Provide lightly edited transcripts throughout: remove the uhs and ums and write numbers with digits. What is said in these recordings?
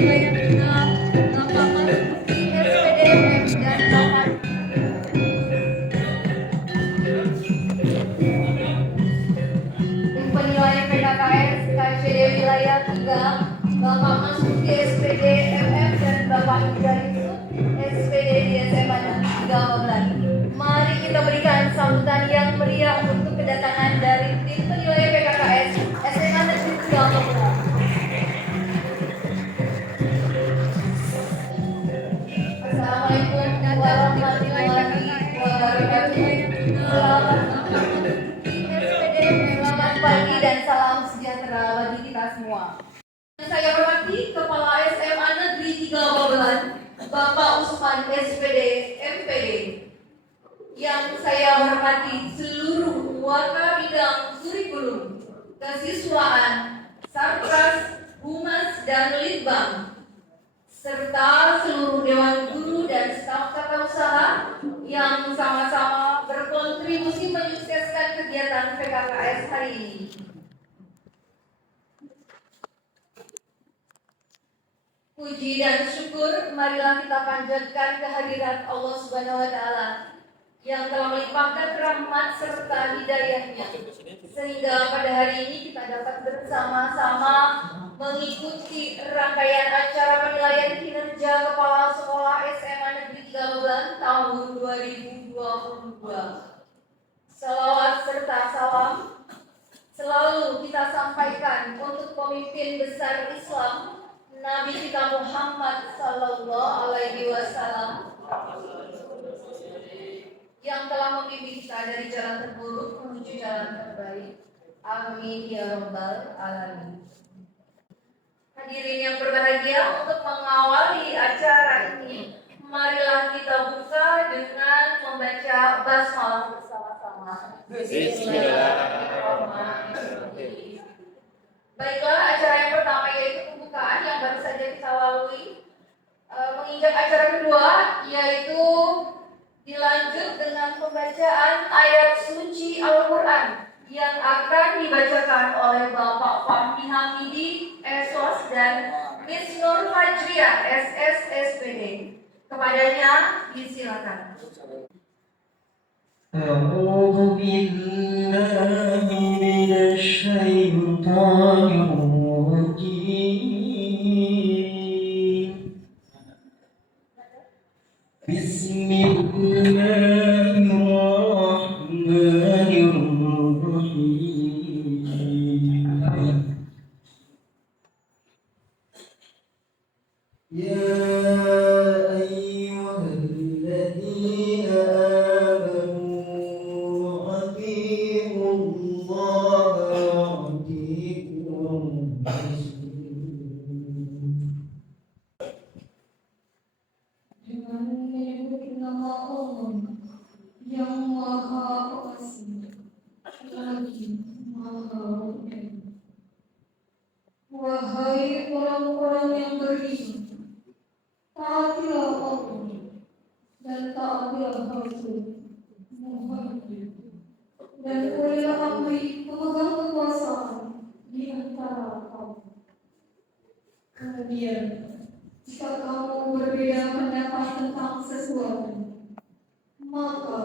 Penilaian PKKS KSPD Wilayah 3, Bapak Masuki SPD MM dan Bapak Indra Yusuf SPD di SMA Negeri 3 Babelan. Mari kita berikan sambutan yang meriah untuk kedatangan dari tim penilai PKKS SMA Negeri 3 Babelan. Assalamualaikum warahmatullahi wabarakatuh. Selamat pagi dan salam sejahtera bagi kita semua. Saya hormati Kepala SMA Negeri 3 Babelan, Bapak Usman SPD MPD. Yang saya hormati seluruh warga bidang kurikulum, kesiswaan, Sarpras, Humas, dan Litbang, serta seluruh Dewan Guru dan staf tata usaha yang sama-sama berkontribusi menyukseskan kegiatan PKKS hari ini. Puji dan syukur marilah kita panjatkan kehadirat Allah Subhanahu wa Ta'ala yang telah melimpahkan rahmat serta hidayahnya, sehingga pada hari ini kita dapat bersama-sama mengikuti rangkaian acara penilaian kinerja Kepala Sekolah SMA Negeri 3 Babelan tahun 2022. Salawat serta salam selalu kita sampaikan untuk pemimpin besar Islam, Nabi kita Muhammad Sallallahu Alaihi Wasallam, yang telah membimbing kita dari jalan terburuk menuju jalan terbaik. Amin ya rabbal alamin. Hadirin yang berbahagia, untuk mengawali acara ini, marilah kita buka dengan membaca basmalah bersama-sama. Bismillahirrahmanirrahim. Baiklah, acara yang pertama yaitu pembukaan yang baru saja kita lalui. Menginjak acara kedua, yaitu dilanjut dengan pembacaan ayat suci Al-Quran yang akan dibacakan oleh Bapak Fahmi Hamidi, SOS, dan Miss Nur Fajriah, SS, SPD. Kepadanya disilakan. A'udzu billahi minasy syaithanir rajim. Bismillahirrahmanirrahim. Ya ayyuhalladzina amanu atiiullaha wa atiiur rasul. Dengan menyebut nama Allah yang Maha Pengasih lagi Maha Penyayang. Wahai orang-orang yang beriman, taatilah Allah dan taatilah Rasul Muhammad, dan ulil amri pemegang kekuasaan di antara kamu. Kemudian, jika kamu berbeda pendapat tentang sesuatu, maka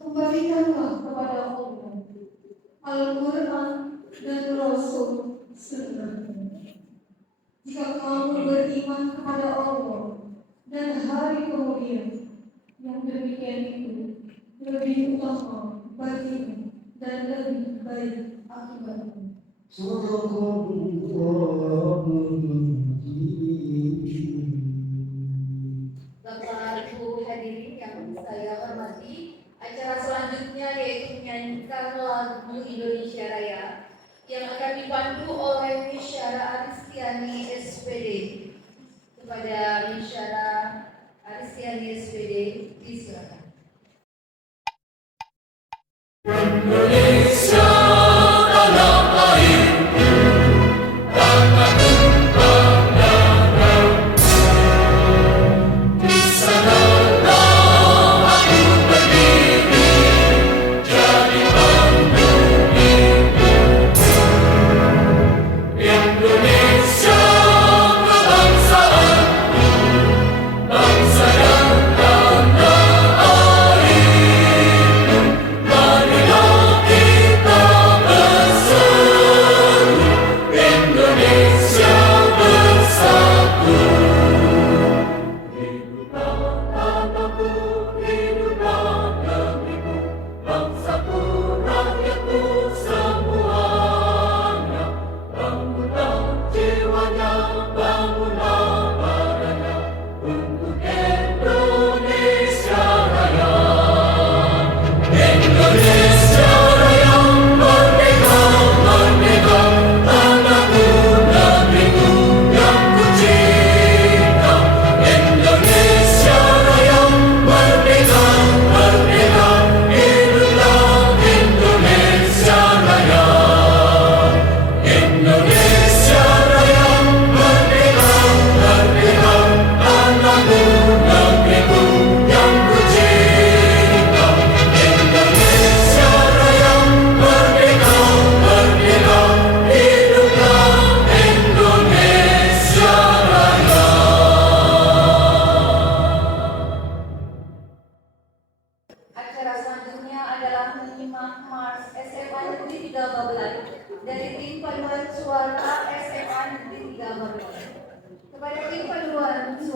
kembalikanlah kepada Allah, Al-Quran dan Rasul Sunnah. Jika kamu beriman kepada Allah dan hari kemudian, yang demikian itu lebih utama bagimu dan lebih baik akibatnya. Bapak Ibu hadirin yang saya hormati, acara selanjutnya yaitu menyanyikan lagu Indonesia Raya yang akan dipandu oleh Misyara Aristiani SPD. Kepada Misyara Aristiani SPD, disilakan. Indonesia tanah air, tanah tumpah darah.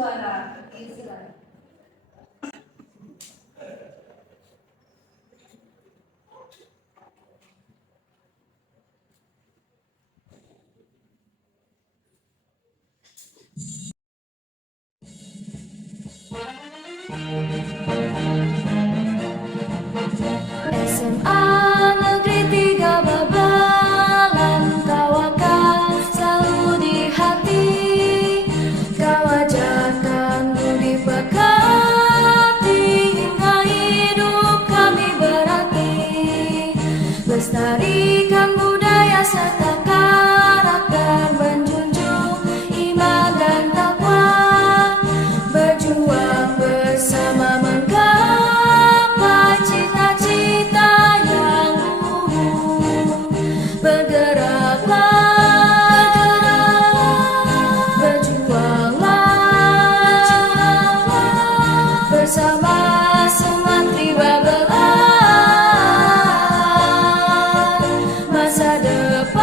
suara. Silakan. SMA Negeri 3 Babalan, kau akan selalu di hati. Kau ajarkan budi pekerti hingga hidup kami berarti. Lestarikan budaya serta karakter, menjunjung iman dan takwa, berjuang bersama menggapai cita-cita yang luhur. Bergeraklah, berjuanglah bersama Sumantri Babelan. Masa depan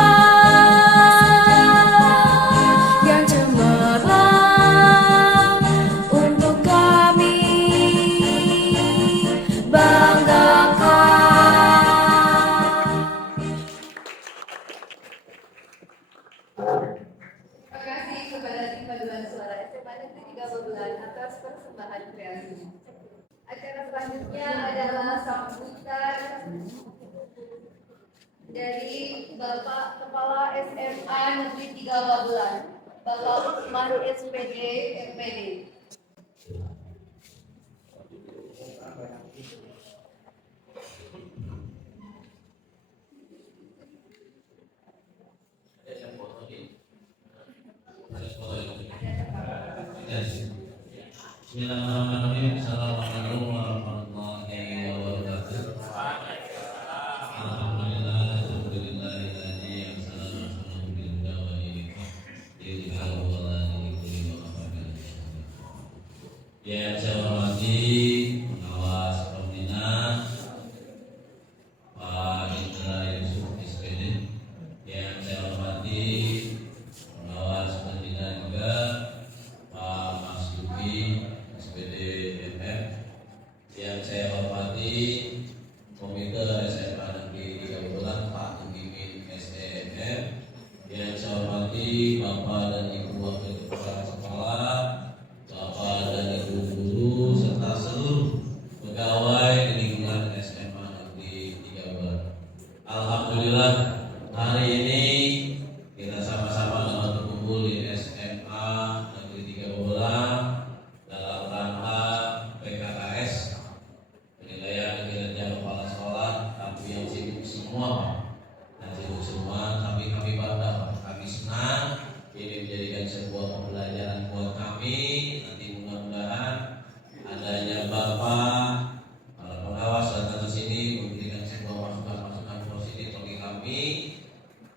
yang cemerlang untuk kami banggakan. Terima kasih kepada tim paduan suara SMA Negeri 3 Babelan atas persembahan kreasinya. Acara selanjutnya adalah sambutan dari Bapak Kepala SMA Negeri 3 Babelan, Bapak Usman SPD MPD. Bismillahirrahmanirrahim. Assalamualaikum warahmatullahi wabarakatuh. Alhamdulillah, alhamdulillahilladzi arsalana rasulahu bil huda wa dinil haq. Yang saya hormati pengawas pembina Pak Indra Yusuf SPD. Yang saya hormati pengawas pembina juga Pak Mas Yuki SPD MF. Yang saya hormati Komite SMA Negeri 3 Babelan Pak Mugimin SEMF. Yang saya hormati Bapak dan Ibu Wakil Kepala Sekolah, Bapak dan Ibu guru serta seluruh pegawai di lingkungan SMA Negeri 3 Babelan. Alhamdulillah, hari ini kita sama-sama berkumpul di SMA Negeri 3 Babelan dalam rangka PKKS, penilaian kinerja kepala sekolah. Tapi yang sibuk semua, dan sibuk semua, tapi kami bangga, kami senang. Ini menjadikan sebuah pembelajaran buat kami. Nanti mudah-mudahan adanya Bapak, para pengawas datang ke sini memberikan sebuah masukan-masukan positif bagi kami.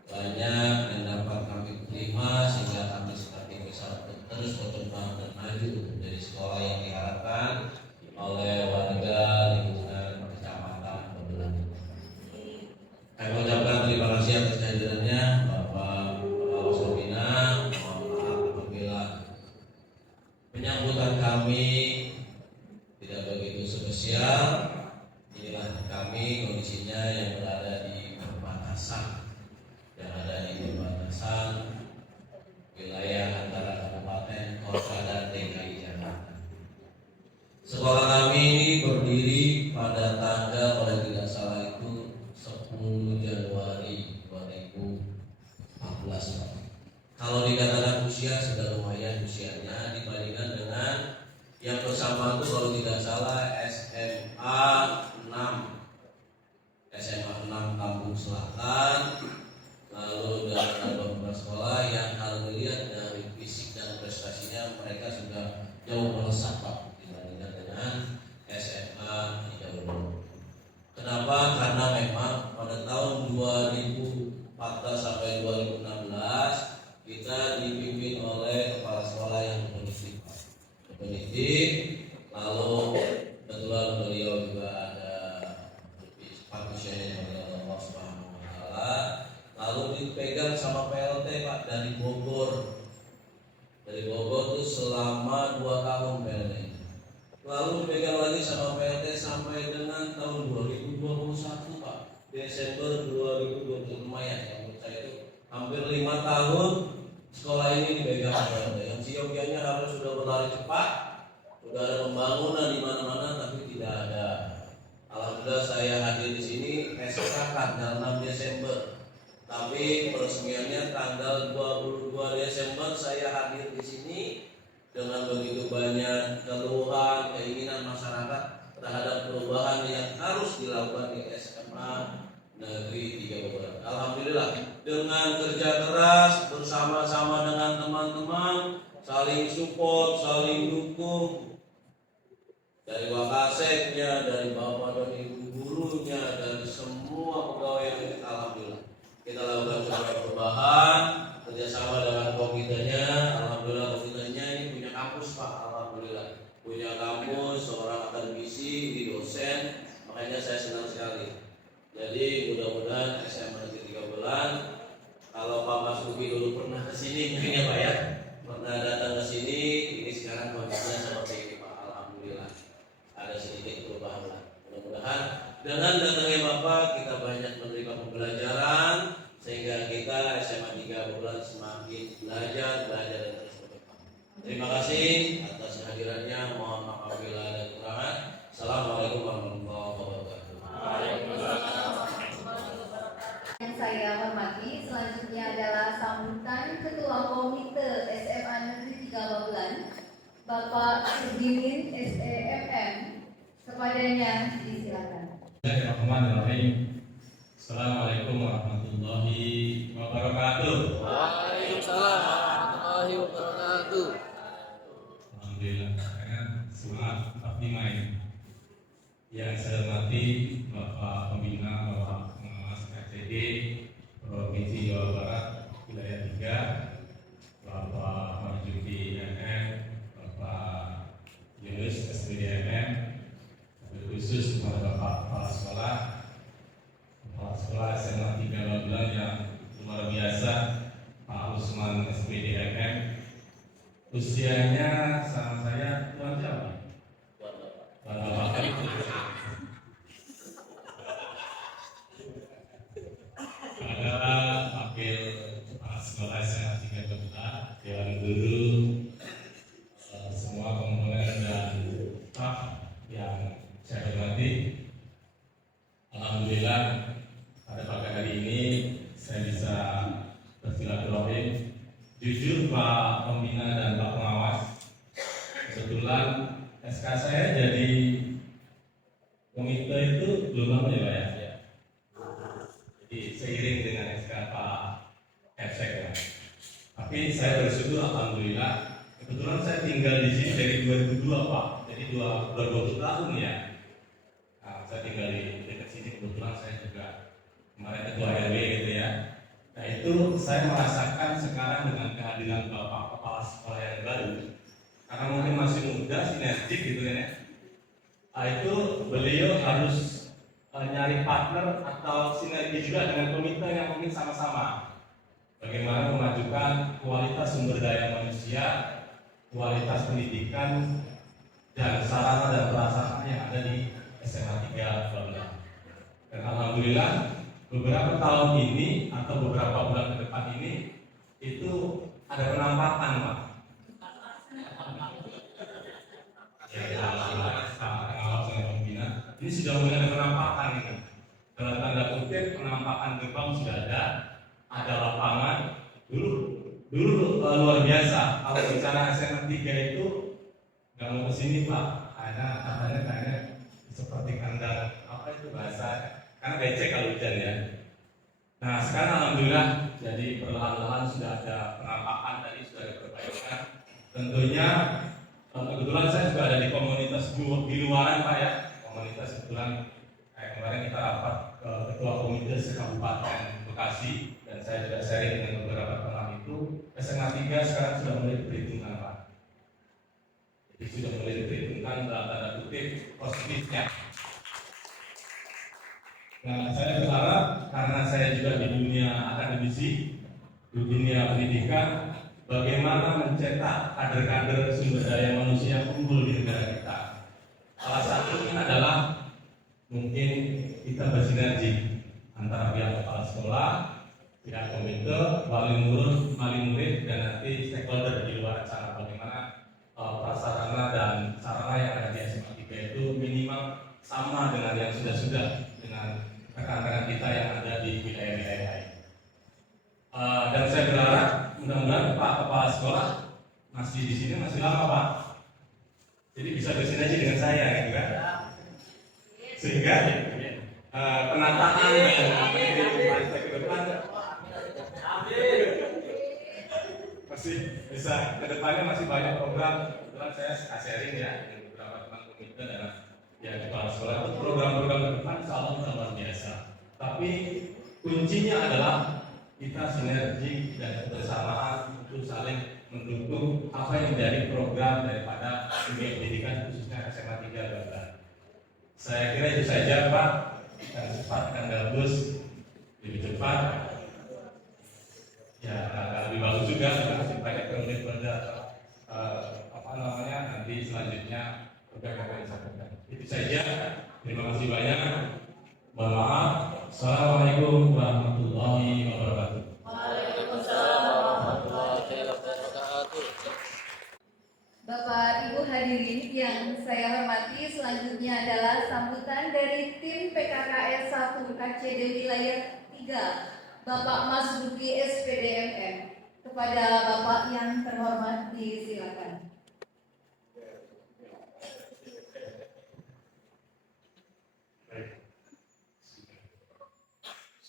Banyak yang dapat kami terima sehingga kami seperti bisa terus berkembang dan maju menjadi sekolah yang diharapkan oleh warga lingkungan kecamatan Babelan. Kami mengucapkan terima kasih atas kehadirannya Bapak Pengawas Pembina. Mohon maaf apabila penyambutan kami tidak begitu spesial. Inilah kami kondisinya yang berada di perbatasan, wilayah antara kabupaten, kota, dan DKI Jakarta. Sekolah kami ini berdiri pada tanggal, kalau tidak salah itu 10 Januari 2014. Kalau dikatakan usia sudah lumayan usianya dibandingkan dengan yang bersama itu, kalau tidak salah SMA 6 Kampung Selatan. Lalu ada beberapa sekolah yang kalau dilihat dari fisik dan prestasinya mereka sudah jauh melesat Pak dibandingkan dengan SMA 3 Babelan. Kenapa? Karena memang pada tahun 2014 sampai 2016 kita dipimpin oleh kepala sekolah yang definitif, lalu kebetulan beliau juga ada partisiannya oleh Allah Subhanahu wa Ta'ala. Lalu dipegang sama PLT Pak dari Bogor. Dari Bogor itu selama 2 tahun PLT. Lalu dipegang lagi sama PLT sampai dengan tahun 2021 Pak, Desember 2020. Lumayan ya, menurut saya itu hampir 5 tahun sekolah ini dipegang PLT. Yang siogianya harus sudah berlari cepat, sudah ada pembangunan di mana-mana, tapi tidak ada. Alhamdulillah saya hadir di sini SK tanggal 6 Desember. Tapi peresmiannya tanggal 22 Desember saya hadir di sini dengan begitu banyak keluhan, keinginan masyarakat terhadap perubahan yang harus dilakukan di SMA Negeri 3 Babelan. Alhamdulillah dengan kerja keras bersama-sama dengan teman-teman, saling support, saling dukung dari Wakaseknya, dari Bapak dan Ibu gurunya, dari semua pegawai yang ini. Alhamdulillah kita lakukan beberapa perubahan kerjasama dengan komitenya. Alhamdulillah komitenya ini punya kampus Pak. Alhamdulillah punya kampus, seorang akademisi, di dosen, makanya saya senang sekali. Jadi mudah-mudahan SMA Negeri 3 Babelan, kalau Pak Mas Ruby dulu pernah kesini mungkin ya Pak ya, pernah datang ke sini, ini sekarang kondisinya seperti ini Pak. Alhamdulillah ada sedikit perubahan lah. Mudah-mudahan dengan datangnya Bapak kita banyak menerima pembelajaran sehingga kita SMA 3 Babelan semakin belajar dan terus berkembang. Terima kasih atas kehadirannya. Mohon maaf apabila ada kekurangan. Assalamualaikum warahmatullahi wabarakatuh. Yang saya hormati selanjutnya adalah sambutan Ketua Komite SMA Negeri 3 Babelan, Bapak Sudimin SEMM. Kepadanya disilakan. Bismillahirrahmanirrahim. Assalamualaikum warahmatullahi wabarakatuh. Waalaikumsalam warahmatullahi wabarakatuh. Alhamdulillah, karena semangat Pak Dimai. Yang saya hormati Bapak Pembina, Bapak Pengawas KCD Provinsi Jawa Barat Wilayah 3, Bapak Marjuki MM, Bapak Yunus SPDMM, khusus kepada Bapak Kepala Sekolah SMA 3 Babelan yang luar biasa, Pak Usman SPDMM. Usianya sama saya tuan siapa? Tuan Bapak. Adalah wakil Kepala Sekolah SMA 3 Babelan, Dewan Guru, semua komponen dan staf yang saya hormati. Alhamdulillah pada pagi hari ini saya bisa bersilaturahim. Jujur Pak Pembina dan Pak Pengawas, kebetulan SK saya jadi komite itu belum lama ya Pak ya. Jadi seiring dengan SK Pak Efsek ya. Tapi saya bersyukur alhamdulillah. Kebetulan saya tinggal di sini dari 2002 Pak. Jadi 20 tahun ya. Saya tinggal di dekat sini, kebetulan saya juga kemarin ketua RW gitu ya. Nah itu saya merasakan sekarang dengan kehadiran Bapak Kepala Sekolah yang baru, karena mungkin masih muda, sinergik gitu kan ya. Nah itu beliau harus nyari partner atau sinergi juga dengan komite yang mungkin sama-sama bagaimana memajukan kualitas sumber daya manusia, kualitas pendidikan, dan sarana dan prasarana yang ada di SMA 3 Babelan. Dan alhamdulillah beberapa tahun ini atau beberapa bulan ke depan ini itu ada penampakan Pak. Ya, ini sudah mulai ada penampakan ini. Dalam tanda kutip penampakan gerbang sudah ada lapangan. Dulu luar biasa. Kalau bicara SMA 3 itu nggak mau kesini Pak, katanya seperti kandang apa itu bahasa, karena becek kalau hujan ya. Nah sekarang alhamdulillah jadi perlahan-lahan sudah ada penampakan, tadi sudah ada perbaikan. Tentunya kebetulan saya juga ada di komunitas di luaran Pak ya. Komunitas kebetulan kemarin kita rapat ke ketua komite se-Kabupaten Bekasi dan saya juga sharing dengan beberapa teman itu. SMA 3 sekarang sudah mulai diperhitungkan Pak. Jadi sudah mulai diperhitungkan dalam tanda kutip positifnya. Nah, saya berharap karena saya juga di dunia akademisi, di dunia pendidikan, bagaimana mencetak kader-kader sumber daya manusia yang unggul di negara kita. Salah satunya adalah mungkin kita bersinergi antara pihak kepala sekolah, pihak komite, wali murid, dan nanti stakeholder di luar acara. Bagaimana prasarana dan sarana yang ada di SMA 3 itu minimal sama dengan yang sudah dengan rekan-rekan kita yang ada di wilayah-wilayah lain. Dan saya berharap mudah-mudahan Pak Kepala Sekolah masih di sini masih lama Pak, jadi bisa bersinergi dengan saya gitu kan, sehingga penataan dan apa yang kita ke depan masih bisa ke depannya masih banyak program. Kebetulan saya sharing ya dengan beberapa teman komite dan ya kepala sekolah itu program-program ke depan insya Allah luar biasa. Tapi kuncinya adalah kita sinergi dan kebersamaan untuk saling mendukung apa yang menjadi program daripada dunia pendidikan khususnya SMA 3 Babat. Saya kira itu saja Pak, dan cepat dan bagus, lebih cepat. Ya, lebih bagus juga masih banyak kemudian pada nanti selanjutnya program yang akan disampaikan. Itu saja. Terima kasih banyak. Mohon maaf. Assalamualaikum warahmatullahi wabarakatuh. Waalaikumsalam warahmatullahi wabarakatuh. Bapak Ibu hadirin yang saya hormati, selanjutnya adalah sambutan dari tim PKKS 1 KCD Wilayah 3, Bapak Mas Duki SPDMM. Kepada Bapak yang terhormat disilakan.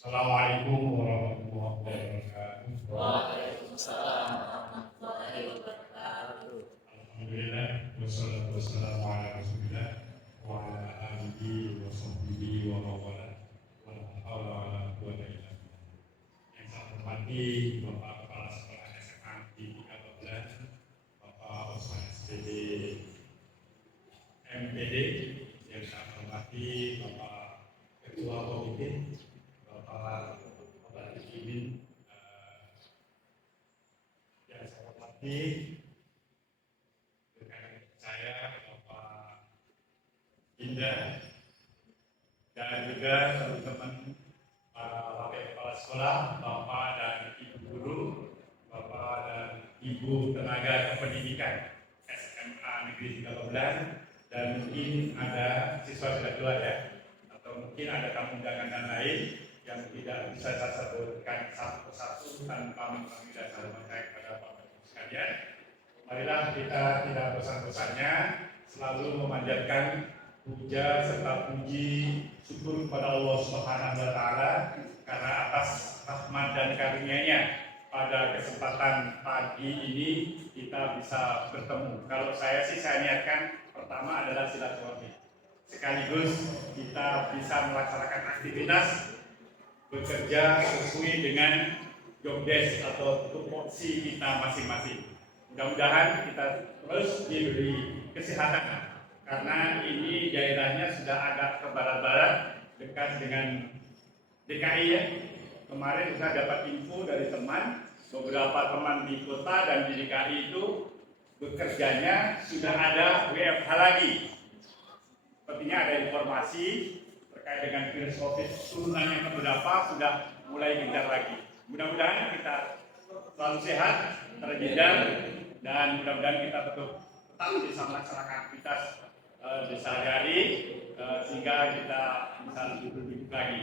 Assalamualaikum warahmatullahi wabarakatuh. Waalaikumsalam warahmatullahi wabarakatuh. Alhamdulillah, wassalatu wassalamu ala rasulillah wa ala alihi wa sahbihi wa mawala wa la hawla wa la quwwata illa billah. Yang saya hormati Bapak Kepala Sekolah SMA 3 Bapak Osman SPD MPD, yang saya hormati Bapak Ketua Komite, Bapak Imin, yang saya hormati rekan saya Bapak Indah, dan juga teman-teman para wakil kepala sekolah, Bapak dan Ibu guru, Bapak dan Ibu tenaga kependidikan SMA Negeri 13, dan mungkin ada siswa sudah keluar ya, atau mungkin ada tamu undangan lain yang tidak bisa saya sebutkan satu persatu tanpa mengurangi dan hormat saya kepada Bapak Ibu sekalian. Marilah kita tidak bosan-bosannya selalu memanjatkan puja serta puji syukur kepada Allah Subhanahu wa taala karena atas rahmat dan karunia-Nya pada kesempatan pagi ini kita bisa bertemu. Kalau saya niatkan pertama adalah silaturahmi. Sekaligus kita bisa melaksanakan aktivitas bekerja sesuai dengan job desk atau tupoksi kita masing-masing. Mudah-mudahan kita terus diberi kesehatan karena ini daerahnya sudah agak ke barat-barat dekat dengan DKI ya. Kemarin saya dapat info dari teman, beberapa teman di kota dan di DKI itu bekerjanya sudah ada WFH lagi. Sepertinya ada informasi terkait dengan virus COVID turunannya ke beberapa sudah mulai gencar lagi. Mudah-mudahan kita selalu sehat, terhindar, dan mudah-mudahan kita tetap bisa melaksanakan aktivitas sehari-hari sehingga kita bisa lebih berhidup lagi.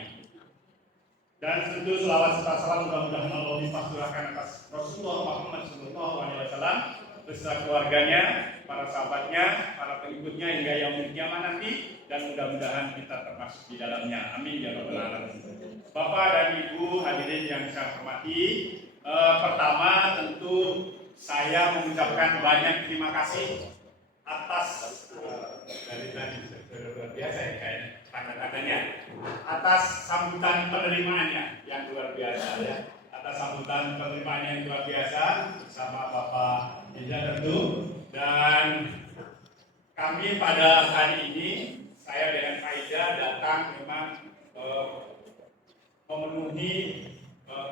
Dan tentu selawat serta salam mudah-mudahan Allah dipasturahkan atas Rasulullah Muhammad SAW beserta keluarganya, para sahabatnya, para pengikutnya hingga yaumul kiamah nanti, dan mudah-mudahan kita termasuk di dalamnya. Amin ya rabbal alamin. Bapak dan Ibu hadirin yang saya hormati, pertama tentu saya mengucapkan banyak terima kasih atas dari tadi luar biasa ya kayak tanda-tandanya, atas sambutan penerimaannya yang luar biasa ya, atas sambutan penerimaan yang luar biasa bersama Bapak Indra tentu. Dan kami pada hari ini, saya dengan Kaida datang memang memenuhi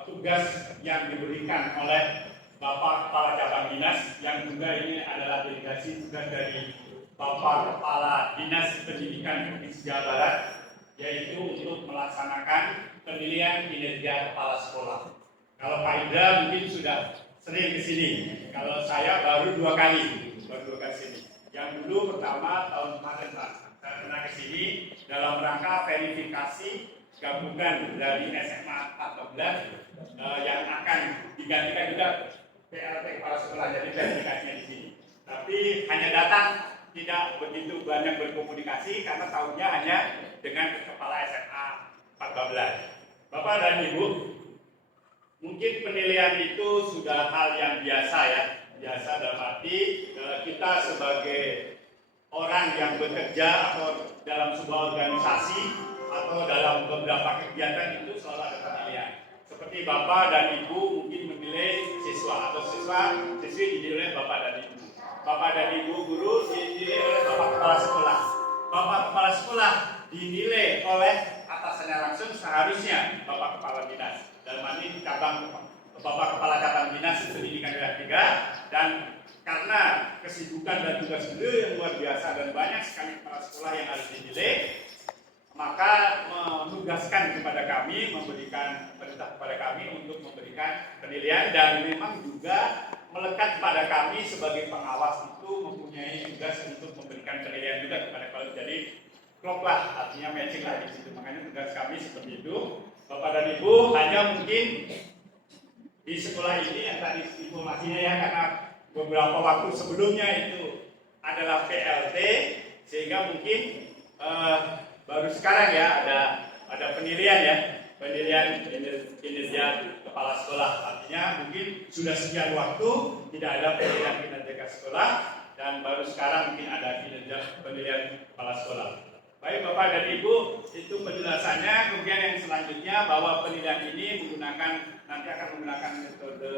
tugas yang diberikan oleh Bapak Kepala Cabang Dinas yang juga ini adalah delegasi tugas dari Bapak Kepala Dinas Pendidikan Provinsi Jawa Barat, yaitu untuk melaksanakan pemilihan kinerja kepala sekolah. Kalau Pak Indra mungkin sudah sering ke sini. Kalau saya baru dua kali sini. Yang dulu pertama tahun kemarin Pak, saya pernah ke sini dalam rangka verifikasi gabungan dari SMA 14 yang akan digantikan juga PLT kepala sekolah, jadi verifikasinya di sini. Tapi hanya datang, tidak begitu banyak berkomunikasi karena tahunnya hanya dengan kepala SMA 14. Bapak dan Ibu, mungkin penilaian itu sudah hal yang biasa ya. Biasa dalam arti kita sebagai orang yang bekerja atau dalam sebuah organisasi atau dalam beberapa kegiatan itu selalu ada penilaian. Seperti Bapak dan Ibu mungkin menilai siswa atau siswi dinilai Bapak dan Ibu. Bapak dan Ibu guru dinilai oleh Bapak Kepala Sekolah. Bapak Kepala Sekolah dinilai oleh atasannya langsung seharusnya Bapak Kepala Dinas. Dalam ini Bapak Kepala Cabang Dinas Pendidikan Daerah 3, dan karena kesibukan dan tugas beliau yang luar biasa dan banyak sekali kepala sekolah yang harus dinilai, maka menugaskan kepada kami, memberikan perintah kepada kami untuk memberikan penilaian, dan memang juga melekat pada kami sebagai pengawas itu mempunyai tugas untuk memberikan penilaian juga kepada kepala. Jadi klop lah, artinya matching lah di situ. Makanya tugas kami seperti itu. Bapak dan Ibu, hanya mungkin di sekolah ini yang tadi informasinya ya, karena beberapa waktu sebelumnya itu adalah PLT, sehingga mungkin baru sekarang ya ada penilaian ya, penilaian kinerja kepala sekolah. Artinya mungkin sudah sekian waktu tidak ada penilaian kinerja sekolah, dan baru sekarang mungkin ada penilaian kepala sekolah. Baik Bapak dan Ibu, itu penjelasannya. Kemudian yang selanjutnya bahwa penilaian ini nanti akan menggunakan metode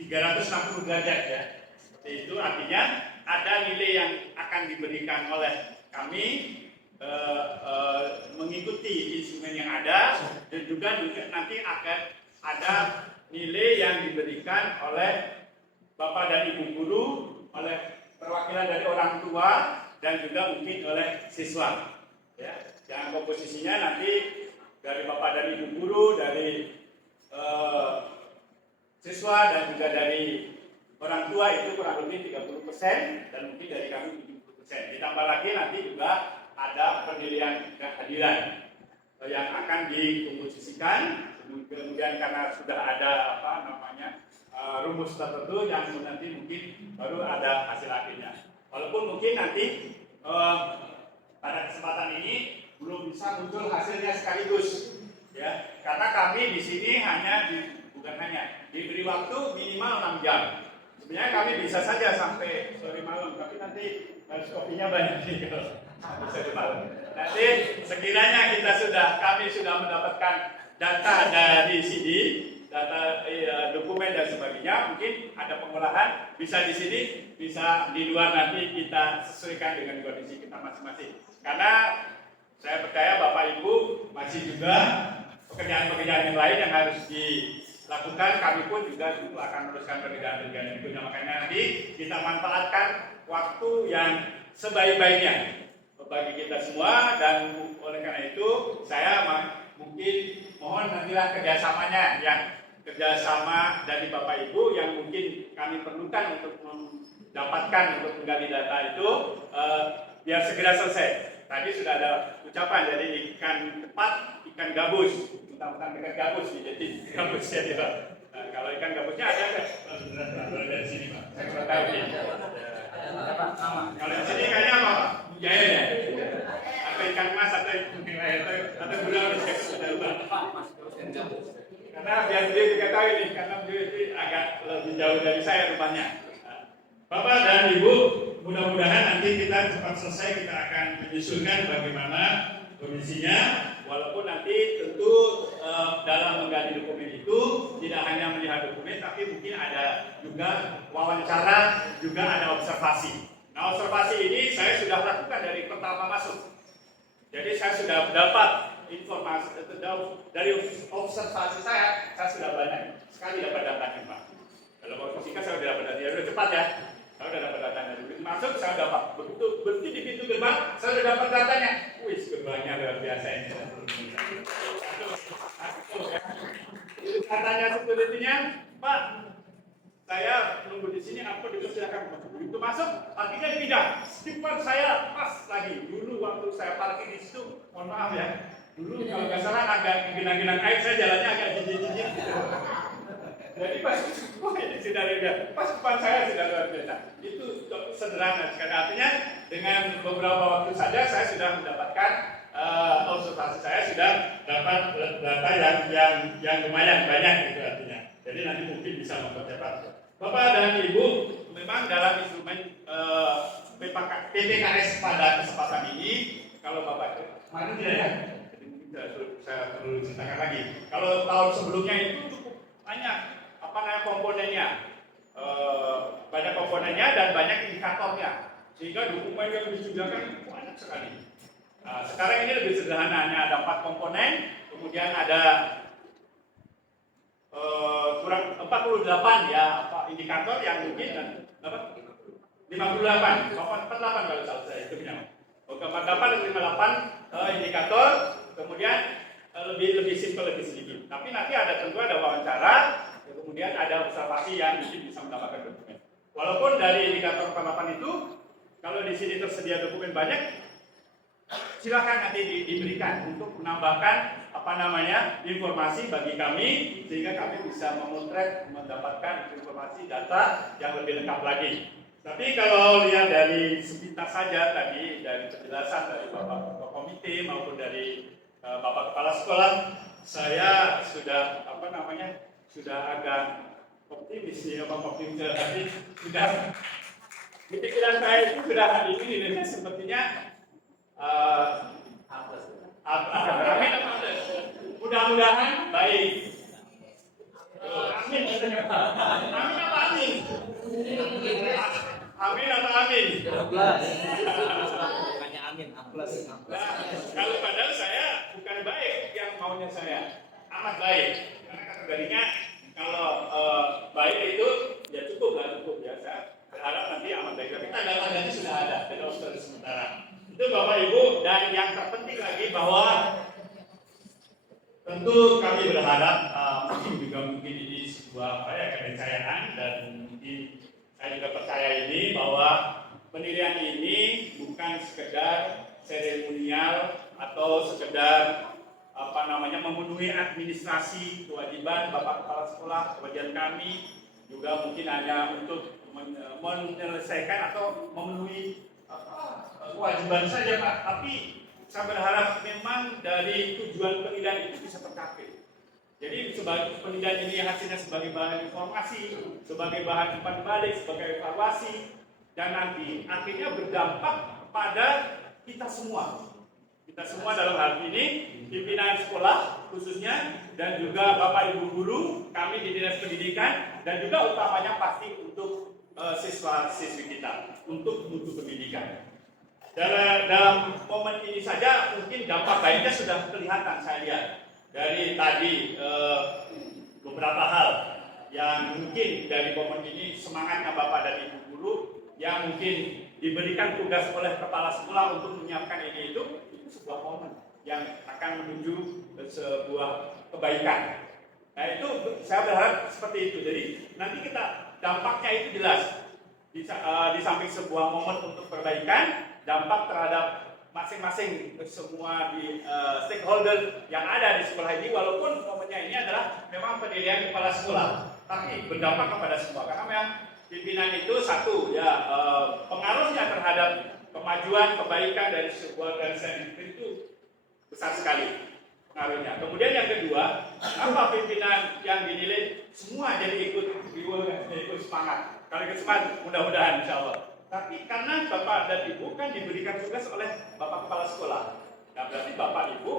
360 derajat ya. Seperti itu, artinya ada nilai yang akan diberikan oleh kami mengikuti instrumen yang ada, dan juga nanti akan ada nilai yang diberikan oleh Bapak dan Ibu guru, oleh perwakilan dari orang tua, dan juga mungkin oleh siswa. Ya, yang komposisinya nanti dari Bapak dan Ibu guru, dari siswa, dan juga dari orang tua itu kurang lebih 30%, dan mungkin dari kami 70%. Ditambah lagi nanti juga ada penilaian kehadiran yang akan dikomposisikan. Kemudian karena sudah ada rumus tertentu yang nanti mungkin baru ada hasil akhirnya. Walaupun mungkin nanti pada kesempatan ini belum bisa muncul hasilnya sekaligus, ya, karena kami di sini bukan hanya diberi waktu minimal 6 jam. Sebenarnya kami bisa saja sampai sore malam, tapi nanti harus kopinya banyak nih kalau sore malam. Nanti sekiranya kami sudah mendapatkan data dari sini, data dokumen dan sebagainya, mungkin ada pengolahan, bisa di sini, bisa di luar, nanti kita sesuaikan dengan kondisi kita masing-masing. Karena saya percaya Bapak Ibu masih juga pekerjaan-pekerjaan yang lain yang harus dilakukan, kami pun juga akan meneruskan pekerjaan-pekerjaan itu. Makanya nanti kita manfaatkan waktu yang sebaik-baiknya bagi kita semua, dan oleh karena itu saya mungkin mohon nantilah kerjasamanya, yang kerjasama dari Bapak Ibu yang mungkin kami perlukan untuk mendapatkan, untuk menggali data itu biar segera selesai. Tadi sudah ada ucapan, jadi ikan cepat, ikan gabus, mentang-mentang ikan gabus, jadi gabus ya dia. Nah, kalau ikan gabusnya ada nggak? Dari sini Pak, saya kurang tahu nih. Kalau di sini kayaknya apa Pak? Mujair ya? Atau ikan emas, atau mungkin lain, atau gula, saya sudah lupa. Karena biar dia juga tahu ini, karena beliau itu agak lebih jauh dari saya rupanya. Bapak dan Ibu, mudah-mudahan nanti kita cepat selesai, kita akan menyusulkan bagaimana kondisinya. Walaupun nanti tentu dalam menggali dokumen itu tidak hanya melihat dokumen, tapi mungkin ada juga wawancara, juga ada observasi. Nah, observasi ini saya sudah lakukan dari pertama masuk. Jadi saya sudah dapat informasi dari observasi saya sudah banyak sekali dapat datanya Pak. Dalam waktu singkat saya sudah dapat datanya, sudah cepat ya. Saya sudah dapat datanya. Begitu masuk saya dapat, begitu berhenti di pintu gerbang saya sudah dapat datanya. Wih, gerbangnya luar biasa ini. Katanya security-nya, Pak, saya nunggu di sini, apa dipersilakan. Begitu masuk, parkirnya pindah. Cepat saya pas lagi. Dulu waktu saya parkir di situ, mohon maaf ya. Dulu kalau nggak salah agak genang-genang air, saya jalannya agak jijik-jijik. Jadi pas, wah ini sudah ada. Pas depan saya sudah luar biasa. Itu sederhana. Karena artinya dengan beberapa waktu saja saya sudah mendapatkan observasi saya sudah dapat data yang lumayan banyak gitu artinya. Jadi nanti mungkin bisa mempercepat. Bapak dan Ibu, memang dalam instrumen PPKS pada kesempatan ini, kalau Bapak mana dia ya? Jadi mungkin saya perlu ceritakan lagi. Kalau tahun sebelumnya itu cukup banyak komponennya, banyak komponennya dan banyak indikatornya, sehingga dokumen yang disediakan banyak sekali. Sekarang ini lebih sederhana, hanya ada 4 komponen, kemudian ada kurang 48 ya indikator yang mungkin dan 58 kalau salah saya itu punya. 48 dan 58 indikator, kemudian lebih simpel lebih sedikit. Tapi nanti tentu ada wawancara, kemudian ada observasi yang mungkin bisa mendapatkan dokumen. Walaupun dari indikator 48 itu, kalau di sini tersedia dokumen banyak, silakan nanti diberikan untuk menambahkan informasi bagi kami sehingga kami bisa memotret mendapatkan informasi data yang lebih lengkap lagi. Tapi kalau lihat dari sepintas saja tadi dari penjelasan dari Bapak Ketua Komite maupun dari Bapak Kepala Sekolah, saya sudah sudah agak optimis ya tapi sudah pikiran saya itu sudah hari ini dan sepertinya mudah-mudahan baik. Amin. Amin apa amin? Amin apa amin? Bukannya amin, plus. Nah, kalau padahal saya bukan baik yang maunya saya, amat baik. Karena kategorinya kalau baik itu ya cukup ya. Saya berharap nanti amat baik. Tapi tanda-tandanya sudah ada, tidak usah sementara. Itu Bapak Ibu, dan yang terpenting lagi bahwa tentu kami berharap mungkin ini sebuah keniscayaan dan mungkin saya juga percaya ini bahwa penilaian ini bukan sekedar seremonial atau sekedar memenuhi administrasi kewajiban Bapak Kepala Sekolah, kewajiban kami juga mungkin hanya untuk menyelesaikan atau memenuhi kewajiban saja Pak, tapi saya berharap memang dari tujuan penilaian itu bisa tercapai. Jadi sebagai penilaian ini hasilnya sebagai bahan informasi, sebagai bahan umpan balik, sebagai evaluasi, dan nanti akhirnya berdampak pada kita semua. Kita semua dalam hal ini, pimpinan sekolah khususnya, dan juga Bapak Ibu guru, kami di Dinas Pendidikan, dan juga utamanya pasti untuk siswa-siswi kita, untuk mutu pendidikan. Dalam momen ini saja mungkin dampak baiknya sudah kelihatan saya lihat dari tadi beberapa hal yang mungkin dari momen ini semangatnya Bapak dan Ibu guru yang mungkin diberikan tugas oleh kepala sekolah untuk menyiapkan ini itu sebuah momen yang akan menuju sebuah kebaikan. Nah itu saya berharap seperti itu. Jadi nanti kita dampaknya itu jelas di samping sebuah momen untuk perbaikan, dampak terhadap masing-masing semua stakeholder yang ada di sekolah ini, walaupun momennya ini adalah memang penilaian kepala sekolah, tapi berdampak kepada semua karena memang pimpinan itu satu ya pengaruhnya terhadap kemajuan kebaikan dari sebuah organisasi itu besar sekali pengaruhnya. Kemudian yang kedua, apa pimpinan yang dinilai semua jadi ikut semangat. Kalau ikut semangat, mudah-mudahan insya Allah. Tapi karena Bapak dan Ibu kan diberikan tugas oleh Bapak Kepala Sekolah. Nah berarti Bapak Ibu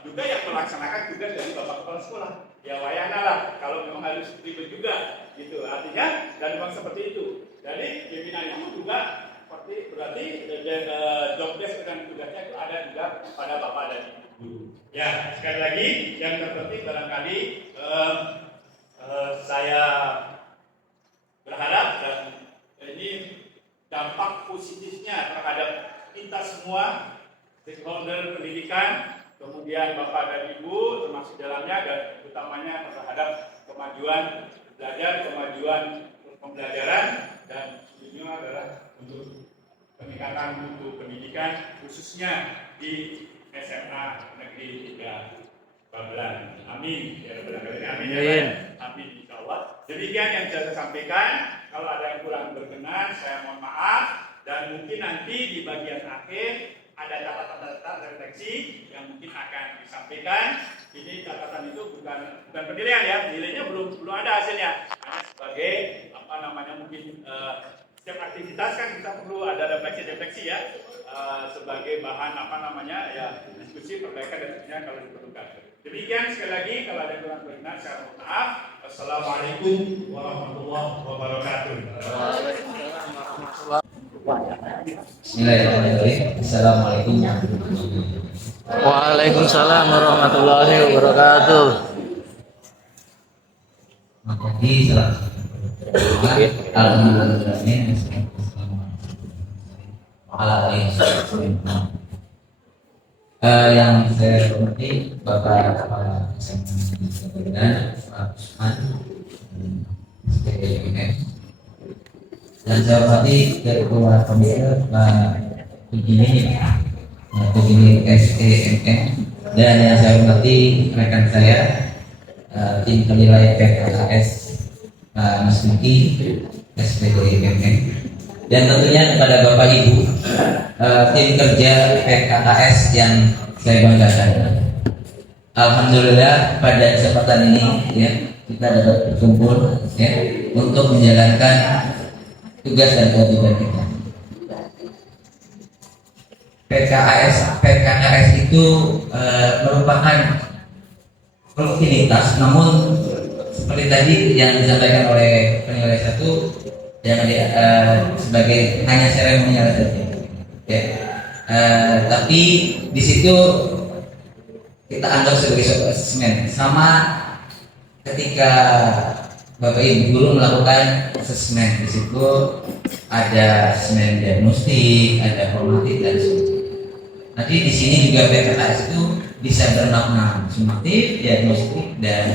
juga yang melaksanakan tugas dari Bapak Kepala Sekolah. Ya wayana lah, kalau memang harus ribet juga gitu. Artinya, dan memang seperti itu. Jadi pimpinan itu juga berarti job desk dan tugasnya itu ada juga pada Bapak dan Ibu. guru. Ya, sekali lagi yang terpenting barangkali saya berharap dan ini dampak positifnya terhadap kita semua stakeholder pendidikan, kemudian Bapak dan Ibu termasuk dalamnya dan utamanya terhadap kemajuan belajar, kemajuan pembelajaran dan ini adalah untuk peningkatan mutu pendidikan khususnya di SMA Negeri 3 Babelan. Amin. Ya, amin. Amin. Insyaallah. Demikian yang saya sampaikan. Kalau ada yang kurang berkenan, saya mohon maaf. Dan mungkin nanti di bagian akhir ada catatan-catatan refleksi yang mungkin akan disampaikan. Ini catatan itu bukan penilaian ya, nilainya belum ada hasilnya. Hanya sebagai mungkin setiap aktivitas kan kita perlu ada refleksi ya, sebagai bahan diskusi perbaikan dan sebagainya kalau diperlukan. Demikian sekali lagi, kalau ada yang kurang berkenan saya mohon maaf. Assalamualaikum warahmatullahi wabarakatuh. Bismillahirrahmanirrahim. Assalamualaikum warahmatullahi wabarakatuh. Waalaikumsalam warahmatullahi wabarakatuh. Jadi alhamdulillah yang saya hormati Bapak Kepala SMA dan Pak Usman dan saya hormati Ketua Komite Pak Begini SEMN dan yang saya hormati rekan saya tim penilai PKKS Mas Muki SPDMN dan tentunya kepada Bapak Ibu tim kerja PKKS yang saya banggakan. Alhamdulillah pada kesempatan ini ya kita dapat berkumpul ya untuk menjalankan tugas dan kewajiban kita. PKKS itu merupakan rutinitas, namun seperti tadi yang disampaikan oleh penilai satu jangan sebagai hanya seremonial saja. Ya. Tapi di situ kita anggap sebagai suatu asesmen, sama ketika Bapak Ibu guru melakukan asesmen. Di situ ada asesmen diagnostik, ada formatif dan sebagainya. Nanti di sini juga PKKS itu bisa bermakna sumatif, diagnostik dan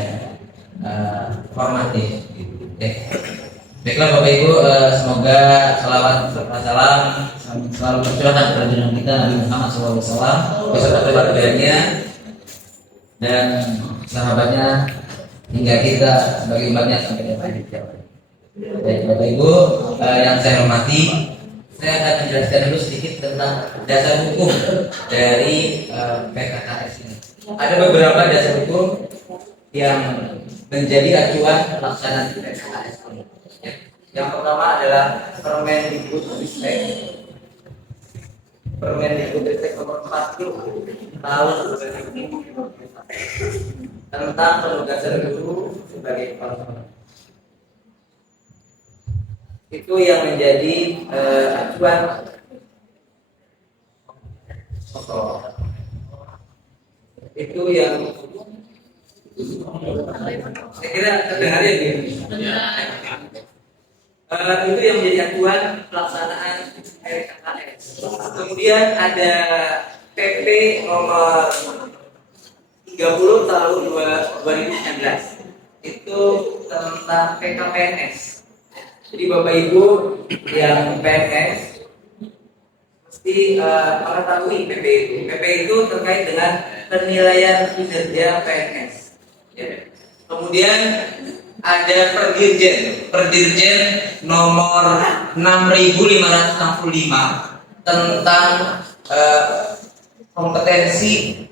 formatif. Gitu. Baiklah Bapak Ibu, semoga salawat serta salam selalu tercurahkan kepada junjungan kita Nabi Muhammad SAW beserta keluarganya dan sahabatnya hingga kita sebagai umatnya sampai ke akhir zaman. Baik Bapak Ibu yang saya hormati, saya akan menjelaskan dulu sedikit tentang dasar hukum dari PKKS ini. Ada beberapa dasar hukum yang menjadi acuan pelaksanaan PKKS ini. Yang pertama adalah Permendikbudristek nomor 40 tahun 2020 tentang penugasan guru sebagai kepala sekolah. Itu yang menjadi acuan itu yang saya kira terdengar ya itu yang menjadi acuan pelaksanaan PKKS. Kemudian ada PP nomor 30 tahun 2019 itu tentang PKPNS. Jadi Bapak Ibu yang PNS mesti mengetahui PP itu. PP itu terkait dengan penilaian kinerja PNS. Ya. Kemudian ada Perdirjen nomor 6565 tentang kompetensi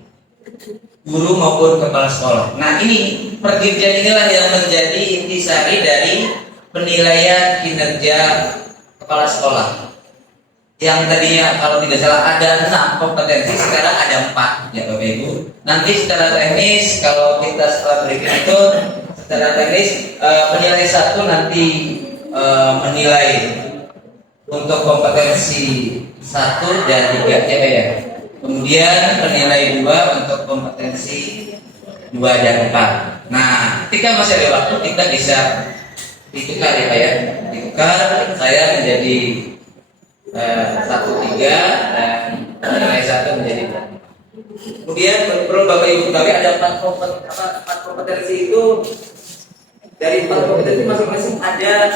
guru maupun kepala sekolah. Nah ini Perdirjen inilah yang menjadi intisari dari penilaian kinerja kepala sekolah. Yang tadinya kalau tidak salah ada 6 kompetensi, sekarang ada 4 ya Bapak Ibu. Nanti secara teknis kalau kita setelah briefing itu secara teknis penilai 1 nanti menilai untuk kompetensi 1 dan 3 ya. kemudian penilai 2 untuk kompetensi 2 dan 4. Nah, ketika masih ada waktu kita bisa ditukar ya Pak ya, ditukar, saya menjadi 1-3 dan nilai 1 menjadi 4. Kemudian perlu Bapak Ibu ketahui ada 4 kompetensi itu. Dari 4 kompetensi masing-masing ada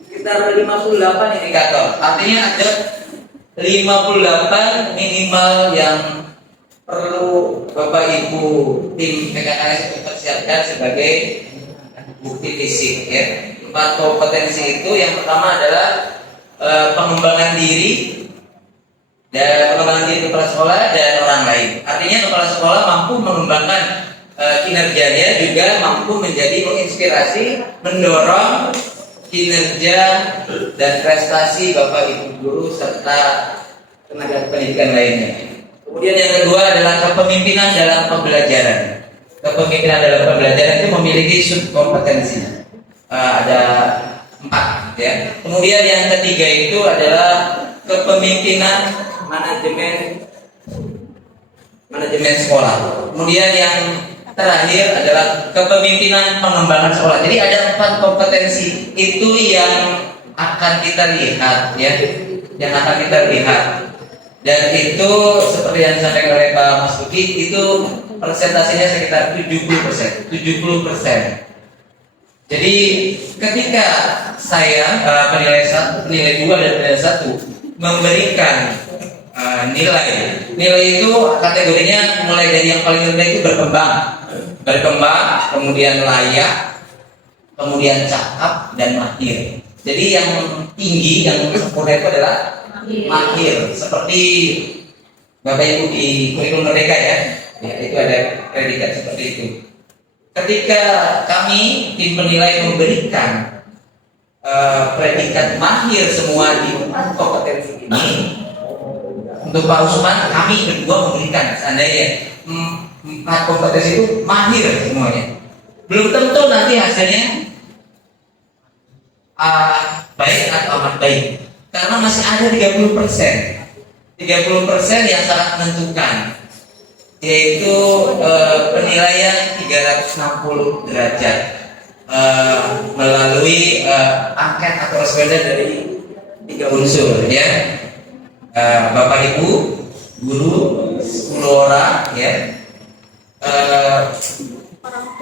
sekitar 58 indikator. Artinya ada 58 minimal yang perlu Bapak Ibu tim PKKS persiapkan sebagai bukti fisik ya. 4 kompetensi itu yang pertama adalah pengembangan diri dan pengembangan diri kepala sekolah dan orang lain. Artinya kepala sekolah mampu mengembangkan kinerjanya, juga mampu menjadi menginspirasi, mendorong kinerja dan prestasi Bapak Ibu guru serta tenaga pendidikan lainnya. Kemudian yang kedua adalah kepemimpinan dalam pembelajaran. Kepemimpinan dalam pembelajaran itu memiliki subkompetensi. Ada 4 ya. Kemudian yang ketiga itu adalah kepemimpinan manajemen sekolah. Kemudian yang terakhir adalah kepemimpinan pengembangan sekolah. Jadi ada 4 kompetensi itu yang akan kita lihat ya, yang akan kita lihat. Dan itu seperti yang disampaikan oleh Pak Mas Budi, itu persentasenya sekitar 70%. Jadi ketika saya penilai 2 dan penilai 1 memberikan nilai itu kategorinya mulai dari yang paling rendah itu berkembang, kemudian layak, kemudian cakap dan mahir. Jadi yang tinggi, yang sempurna itu adalah mahir. Seperti Bapak Ibu di kurikulum Merdeka ya, itu ada predikat seperti itu. Ketika kami tim penilai memberikan predikat mahir semua di 4 kompetensi ini, untuk Pak Usman kami berdua memberikan seandainya 4 kompetensi itu mahir semuanya. Belum tentu nanti hasilnya baik atau amat baik, karena masih ada 30% yang sangat menentukan, yaitu penilaian 360 derajat melalui angket atau responden dari 3 unsur ya. Bapak Ibu guru 10 orang ya.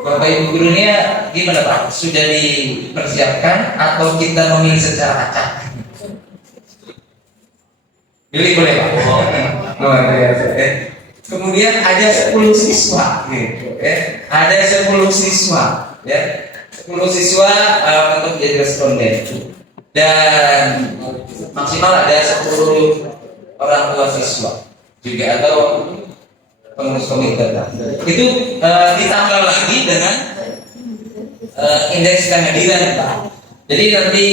Bapak Ibu gurunya gimana Pak? Sudah dipersiapkan atau kita memilih secara acak? Pilih boleh Pak. Kemudian ada 10 siswa gitu ya. Ada 10 siswa ya. 10 siswa untuk menjadi responden. Dan maksimal ada 10 orang tua siswa juga atau pengurus komite. Itu ditambah lagi dengan indeks kehadiran Pak. Jadi nanti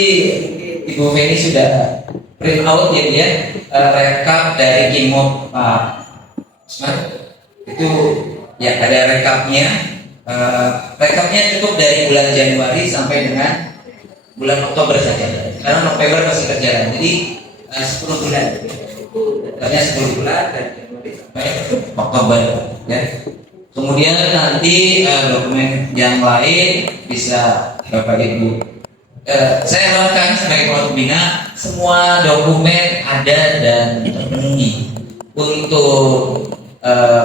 Ibu Feni sudah print out ya, rekap dari Kimop Pak Usman. Itu ya ada rekapnya. Rekapnya cukup dari bulan Januari sampai dengan bulan Oktober saja. Karena November masih berjalan. Jadi 10 bulan. Hanya 10 bulan dari Januari sampai Oktober ya. Kemudian nanti dokumen yang lain bisa Bapak Ibu. Saya harapkan sebagai ketua pembina semua dokumen ada dan terpenuhi. Untuk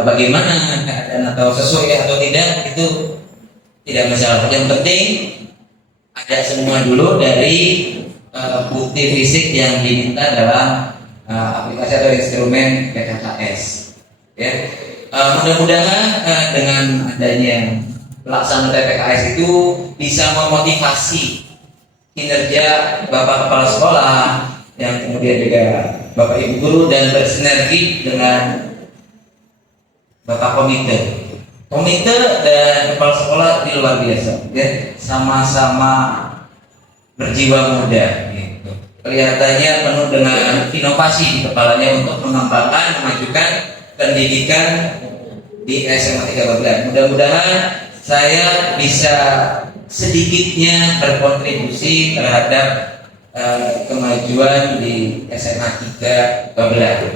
bagaimana keadaan atau sesuai atau tidak itu tidak masalah. Yang penting ada semua dulu dari bukti fisik yang diminta dalam aplikasi atau instrumen PKKS ya. Mudah-mudahan dengan adanya pelaksanaan PKKS itu bisa memotivasi kinerja Bapak Kepala Sekolah, yang kemudian juga Bapak Ibu Guru, dan bersinergi dengan Bapak Komite dan Kepala Sekolah ini luar biasa ya. Sama-sama berjiwa muda gitu. Kelihatannya penuh dengan inovasi di kepalanya untuk mengembangkan, memajukan pendidikan di SMA 3 Mudah-mudahan saya bisa sedikitnya berkontribusi terhadap kemajuan di SMA 3 Babelan.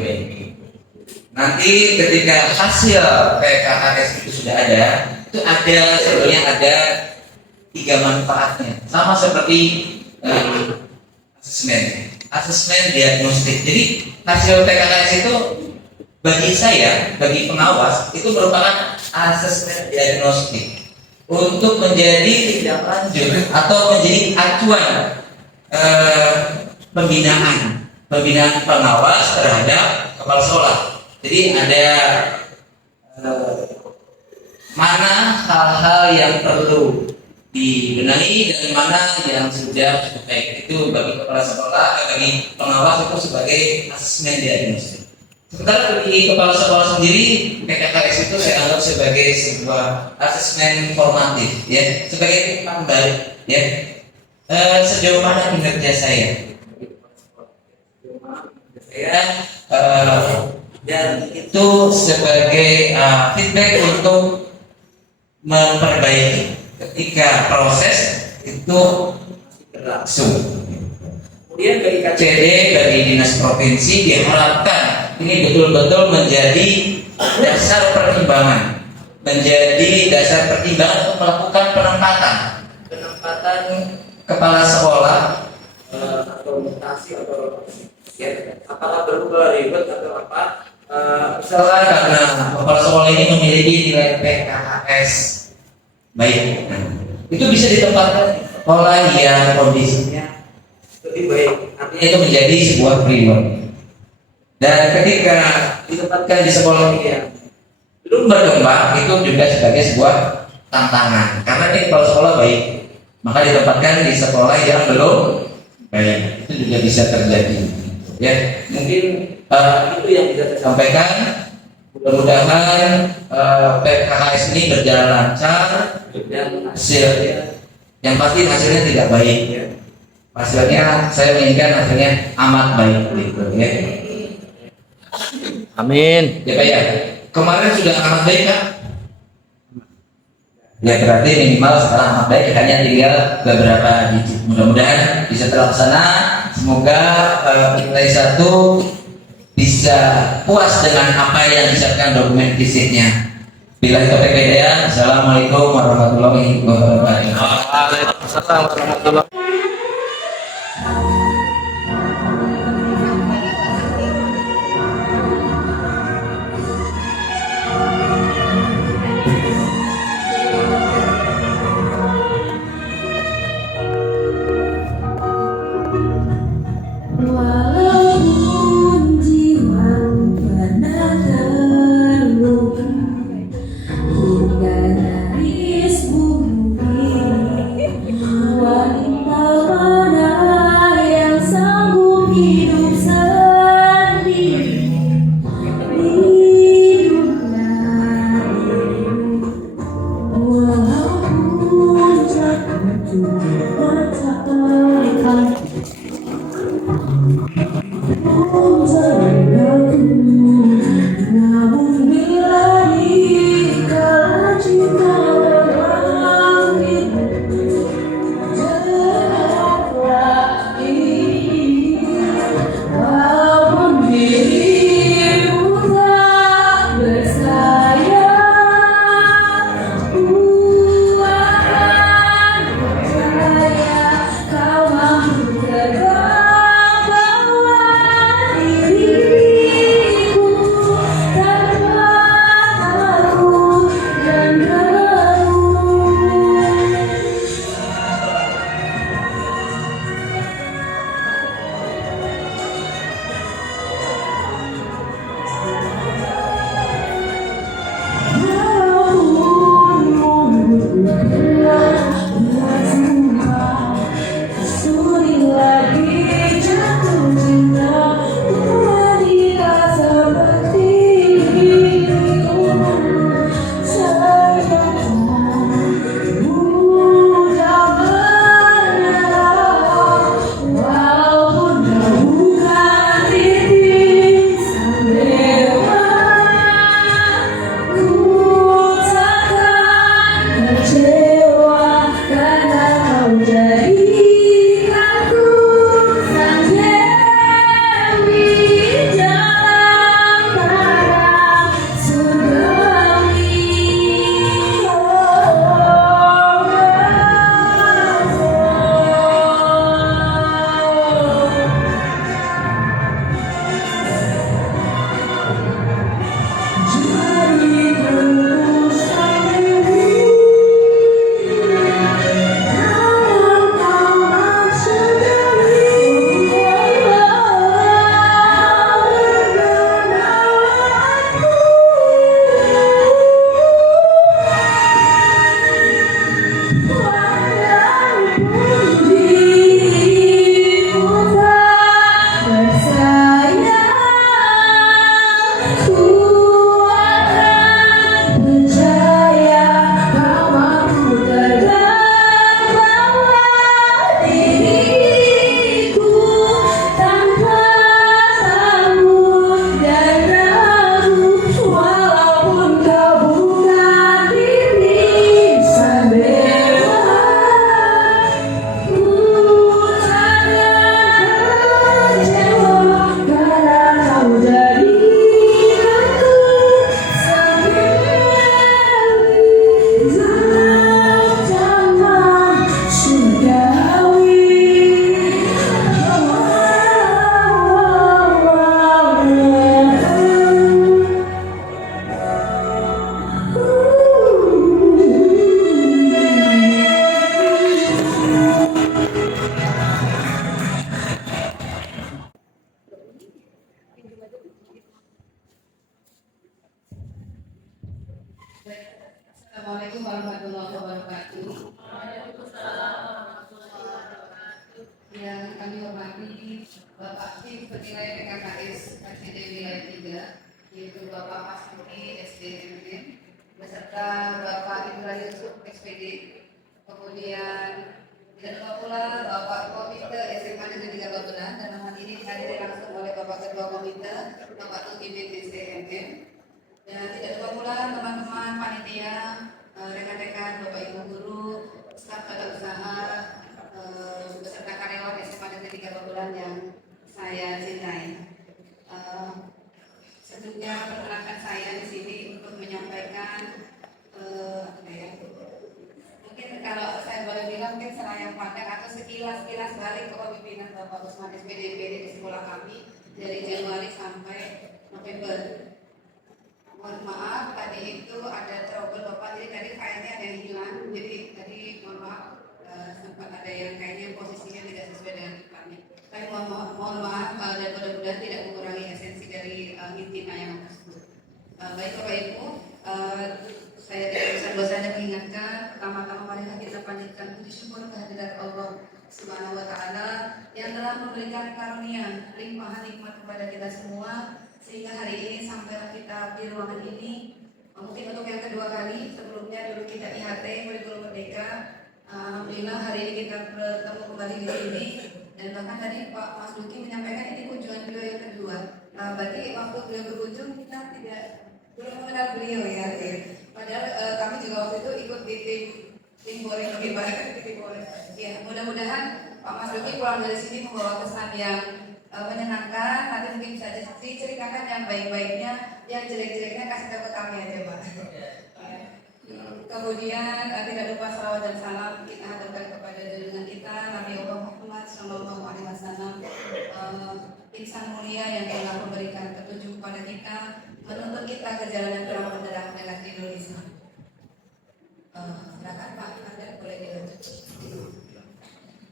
Nanti ketika hasil PKKS itu sudah ada, itu ada sebenarnya ada 3 manfaatnya. Sama seperti asesmen diagnostik. Jadi hasil PKKS itu bagi saya, bagi pengawas itu merupakan asesmen diagnostik untuk menjadi tindak lanjut atau menjadi acuan pembinaan pengawas terhadap kepala sekolah. Jadi ada mana hal-hal yang perlu dibenahi dan mana yang sudah cukup baik. Itu bagi kepala sekolah, bagi pengawas itu sebagai asesmen diagnostik. Sementara bagi kepala sekolah sendiri, PKKS itu saya anggap sebagai sebuah asesmen formatif, ya, sebagai timbang balik, ya. Sejauh mana kinerja saya, dan itu sebagai feedback untuk memperbaiki ketika proses itu berlangsung. Kemudian bagi KCD, bagi dinas provinsi diharapkan ini betul-betul menjadi dasar pertimbangan, untuk melakukan penempatan kepala sekolah atau mutasi atau ya, apakah berubah ribet atau apa. Misalkan karena kepala sekolah ini memiliki nilai PKKS baik, itu bisa ditempatkan di sekolah yang kondisinya lebih baik, artinya itu menjadi sebuah primer. Dan ketika ditempatkan di sekolah yang belum berkembang, itu juga sebagai sebuah tantangan, karena ini kepala sekolah baik, maka ditempatkan di sekolah yang belum baik, itu juga bisa terjadi. Ya, mungkin itu yang bisa saya sampaikan. Mudah-mudahan PKKS ini berjalan lancar dan hasilnya, yang pasti hasilnya tidak baik, ya. Hasilnya saya menginginkan hasilnya amat baik, gitu, ya. Amin. Ya Pak ya. Kemarin sudah amat baik kan? Ya berarti minimal sekarang amat baik, hanya tinggal beberapa digit. Mudah-mudahan bisa terlaksana. Semoga nilai 1 bisa puas dengan apa yang disiapkan dokumen fisiknya. Bila itu PPDA, Assalamualaikum warahmatullahi wabarakatuh. Waalaikumsalam warahmatullahi wabarakatuh. Walaupun jiwaku pernah terluka hingga nyaris bunuh diri, wanita mana yang sanggup hidup sendiri di dunia ini. Walaupun jatuh tak terlihat, namun bila dikala cinta berlangit, tetaplah ini. Walaupun dirimu tak bersayap, ku akan percaya kau mampu terbang. Assalamualaikum warahmatullahi wabarakatuh. Yang kami hormati Bapak Tim Penilai PKKS SPD Wilayah 3, yaitu Bapak Mas Nuki SDMM, beserta Bapak Ibrahim Yusuf SPD, kemudian tidak lupa pula Bapak Komite SMA Negeri 3 Babelan, dan hal ini dihadiri langsung oleh Bapak Ketua Komite, Bapak Tukimin SDMM, dan tidak lupa pula teman-teman panitia, rekan-rekan, Bapak Ibu guru, staf badan usaha, beserta karyawan SMA Negeri 3 Babelan yang saya cintai. Sebelumnya perkenalkan saya di sini untuk menyampaikan mungkin kalau saya boleh bilang mungkin seraya pandang atau sekilas balik kepemimpinan Bapak Usman SPD di sekolah kami dari Januari sampai November. Mohon maaf tadi itu ada trouble Bapak, jadi tadi filenya ada yang hilang, jadi tadi mohon maaf sempat ada yang kayaknya posisinya tidak sesuai dengan kami. Tapi mohon maaf dan mudah-mudahan tidak mengurangi esensi dari inti tayangan tersebut. Baik Bapak Ibu, saya tidak bisa bosannya mengingatkan, pertama-tama marilah kita panjatkan puji syukur kehadirat Allah Subhanahu wa Ta'ala yang telah memberikan karunia limpahan nikmat kepada kita semua, sehingga hari ini sampailah kita di ruangan ini. Mungkin untuk yang kedua kali, sebelumnya dulu kita IHT Kurikulum Merdeka. Alhamdulillah hari ini kita bertemu kembali di sini, dan bahkan tadi Pak Mas Duki menyampaikan ini kunjungan beliau yang kedua. Berarti waktu beliau berkunjung kita belum mengenal beliau ya. Padahal kami juga waktu itu ikut di tim boring lebih banyak di tim boring. Ya, mudah-mudahan Pak Mas Duki pulang dari sini membawa kesan yang menyenangkan. Nanti mungkin bisa diceritakan yang baik-baiknya, yang jelek-jeleknya kasih tahu ke kami aja Pak. Kemudian tidak lupa salawat dan salam kita haturkan kepada junjungan kita Nabi Muhammad SAW, insan mulia yang telah memberikan petunjuk kepada kita, menuntut kita ke jalan yang terang benerang dengan dinul Islam. Silakan Pak, Anda boleh dilanjut.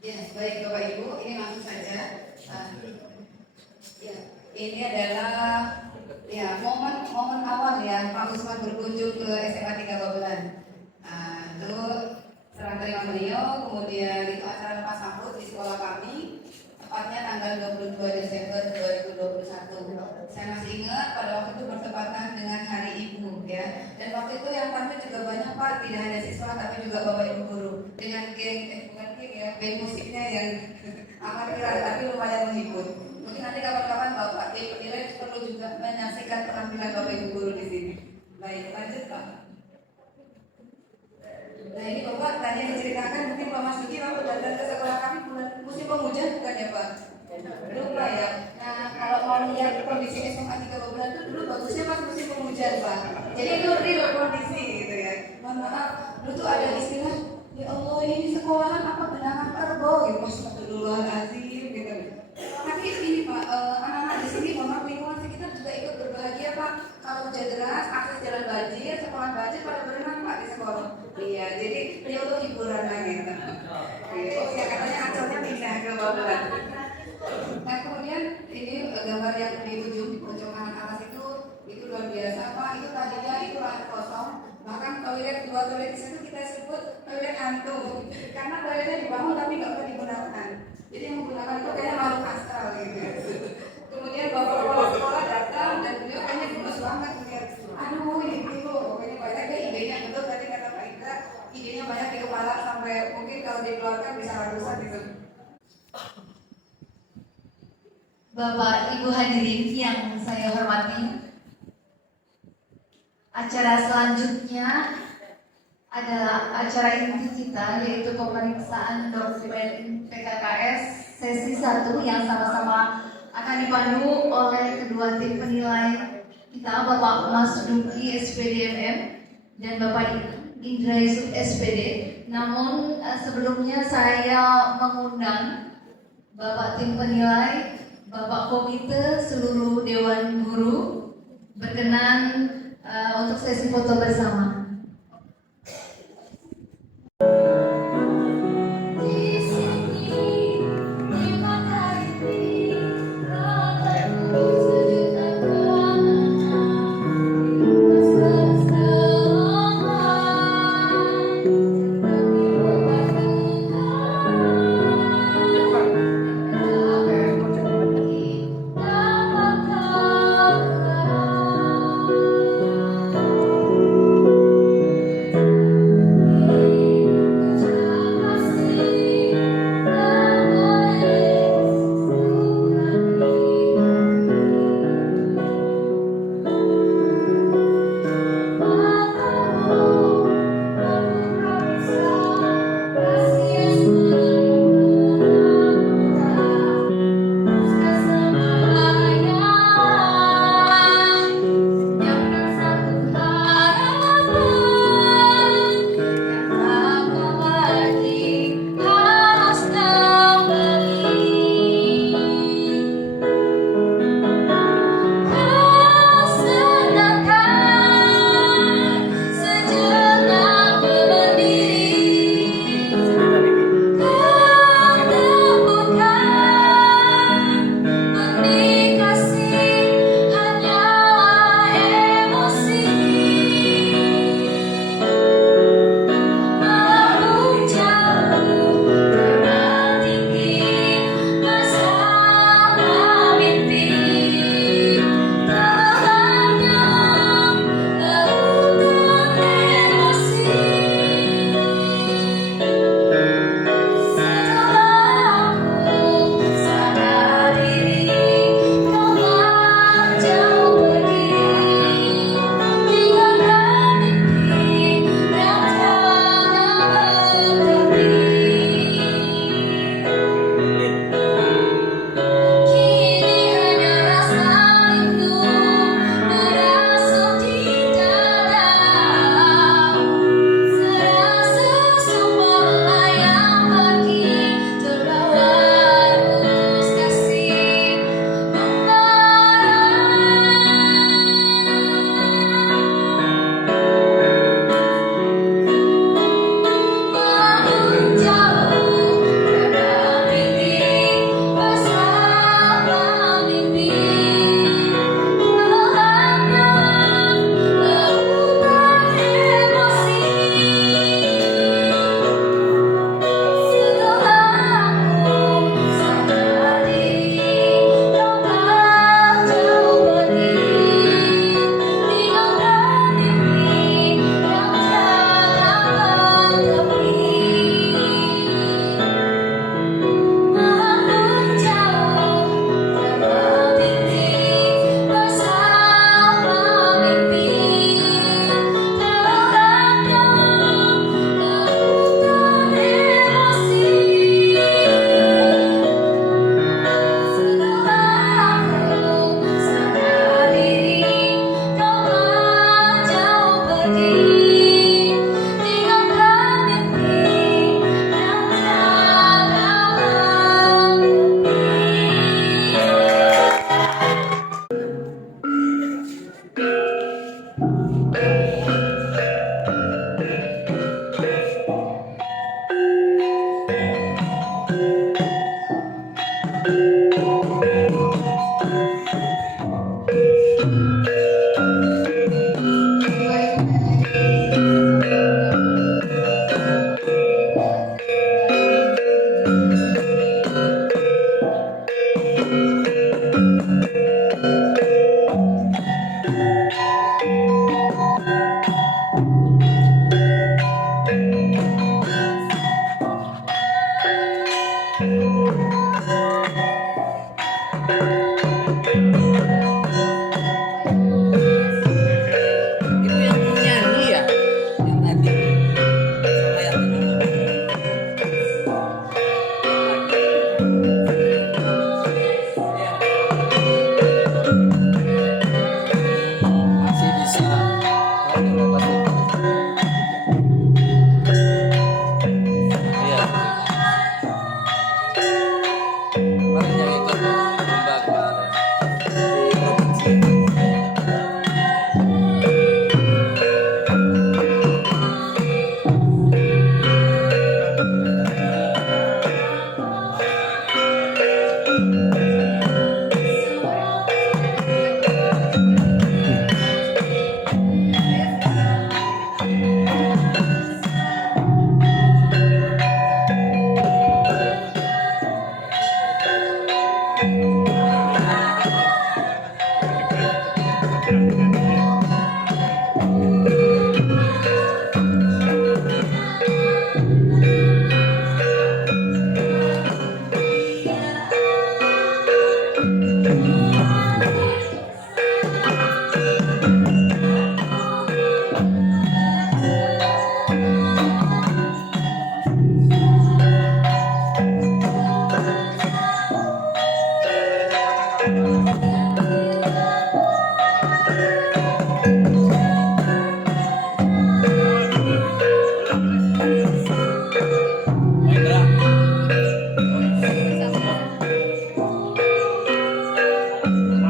Ya, baik Bapak Ibu, ini langsung saja. Ya, ini adalah momen awal ya Pak Usman berkunjung ke SMA 3 Babelan. Itu serah terima beliau, kemudian itu acara lepas sambut di sekolah kami, tepatnya tanggal 22 Desember 2021. Saya masih ingat pada waktu itu bertepatan dengan Hari Ibu ya. Dan waktu itu yang tampil juga banyak Pak, tidak hanya siswa tapi juga Bapak Ibu guru dengan geng musiknya yang amat keras tapi lumayan menghibur. Mungkin nanti kapan-kapan Bapak penilai perlu juga menyaksikan penampilan Bapak Ibu guru di sini. Baik, lanjut Pak. Nah ini Bapak tadi yang diceritakan mungkin Pak Mas Duki waktu datang ke sekolah kami bulan musim penghujan bukan ya Pak? Lupa ya. Nah kalau mau lihat kondisi SMA 3 Babelan itu dulu bagusnya pas musim penghujan Pak. Jadi itu real kondisi gitu ya. Mohon maaf, dulu tuh ada istilah, ya Allah ini sekolahan apa genangan kerbau gitu. Astagfirullahaladzim gitu. Tapi ini Pak, anak-anak di sini mohon maaf lingkungan sekitar juga ikut berbahagia Pak. Kalau hujan deras, akses jalan banjir, sekolah banjir pada berenang Pak di sekolah. Iya, jadi beliau tuh hiburan lagi. Oh ya katanya acaranya pindah ke Babelan. Nah kemudian ini gambar yang di ujung kanan atas itu luar biasa Pak. Itu tadinya itu lantai kosong. Bahkan dua toilet di situ kita sebut toilet hantu karena toiletnya dibangun tapi nggak pernah digunakan. Jadi yang menggunakan itu kayaknya makhluk astral gitu. Kemudian bapak kepala sekolah datang dan beliau kayaknya gemes banget melihat, aduh ini dulu pokoknya banyak deh idenya, betul tadi kata Pak Indra, idenya banyak di kepala sampai mungkin kalau dikeluarkan bisa ratusan gitu. Bapak Ibu hadirin yang saya hormati, acara selanjutnya adalah acara inti kita, yaitu pemeriksaan dokumen PKKS sesi 1 yang sama-sama akan dipandu oleh kedua tim penilai kita, Bapak Mas Duki SPDMM dan Bapak Indra Yusuf SPD. Namun sebelumnya saya mengundang Bapak tim penilai, Bapak Komite, seluruh Dewan Guru berkenan untuk sesi foto bersama. Itu yang nyanyi ya, yang tadi. Sama yang tadi. Masih bisa. Iya. Kemarin yang ikut lomba kemarin di provinsi.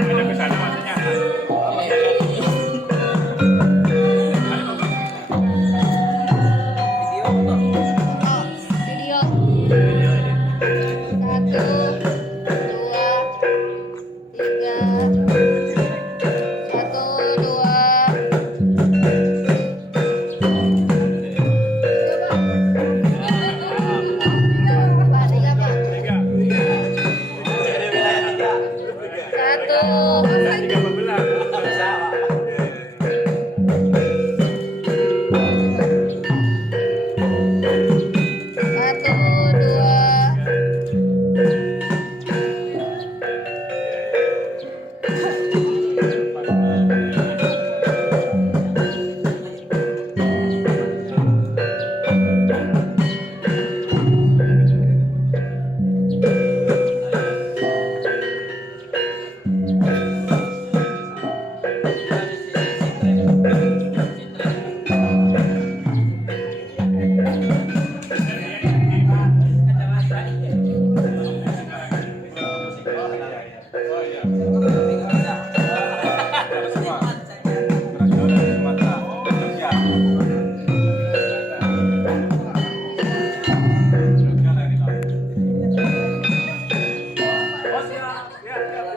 Ada ke sana maksudnya. Video. Satu, dua, tiga. Satu, dua. Pak, tiga, Pak. Tiga. Satu. Tiga belas. Satu, dua. Oh siap.